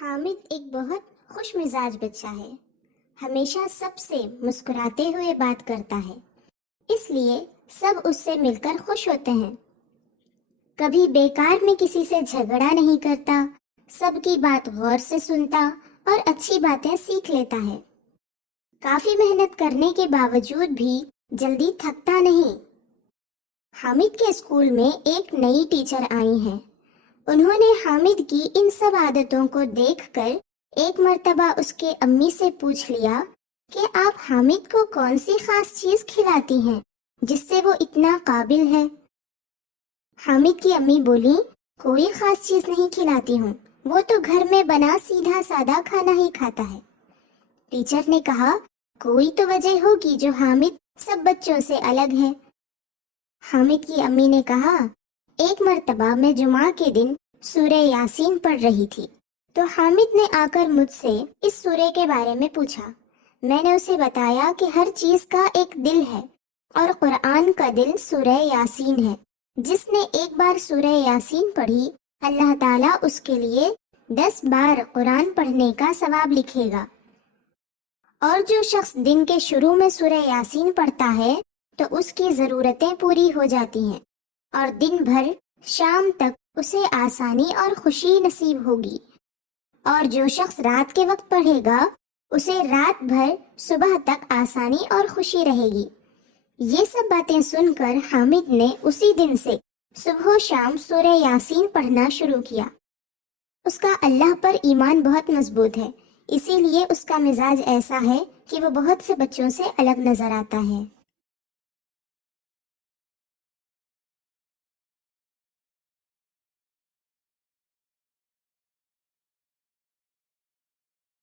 حامد ایک بہت خوش مزاج بچہ ہے۔ ہمیشہ سب سے مسکراتے ہوئے بات کرتا ہے، اس لیے سب اس سے مل کر خوش ہوتے ہیں۔ کبھی بیکار میں کسی سے جھگڑا نہیں کرتا، سب کی بات غور سے سنتا اور اچھی باتیں سیکھ لیتا ہے۔ کافی محنت کرنے کے باوجود بھی جلدی تھکتا نہیں۔ حامد کے اسکول میں ایک نئی ٹیچر آئی ہیں۔ انہوں نے حامد کی ان سب عادتوں کو دیکھ کر ایک مرتبہ اس کے امی سے پوچھ لیا کہ آپ حامد کو کون سی خاص چیز کھلاتی ہیں جس سے وہ اتنا قابل ہے؟ حامد کی امی بولی، کوئی خاص چیز نہیں کھلاتی ہوں، وہ تو گھر میں بنا سیدھا سادہ کھانا ہی کھاتا ہے۔ ٹیچر نے کہا، کوئی تو وجہ ہوگی جو حامد سب بچوں سے الگ ہے۔ حامد کی امی نے کہا، ایک مرتبہ میں جمعہ کے دن سورہ یاسین پڑھ رہی تھی تو حامد نے آ کر مجھ سے اس سورہ کے بارے میں پوچھا۔ میں نے اسے بتایا کہ ہر چیز کا ایک دل ہے اور قرآن کا دل سورہ یاسین ہے۔ جس نے ایک بار سورہ یاسین پڑھی، اللہ تعالیٰ اس کے لیے 10 بار قرآن پڑھنے کا ثواب لکھے گا۔ اور جو شخص دن کے شروع میں سورہ یاسین پڑھتا ہے تو اس کی ضرورتیں پوری ہو جاتی ہیں اور دن بھر شام تک اسے آسانی اور خوشی نصیب ہوگی۔ اور جو شخص رات کے وقت پڑھے گا اسے رات بھر صبح تک آسانی اور خوشی رہے گی۔ یہ سب باتیں سن کر حامد نے اسی دن سے صبح و شام سورہ یاسین پڑھنا شروع کیا۔ اس کا اللہ پر ایمان بہت مضبوط ہے، اسی لیے اس کا مزاج ایسا ہے کہ وہ بہت سے بچوں سے الگ نظر آتا ہے۔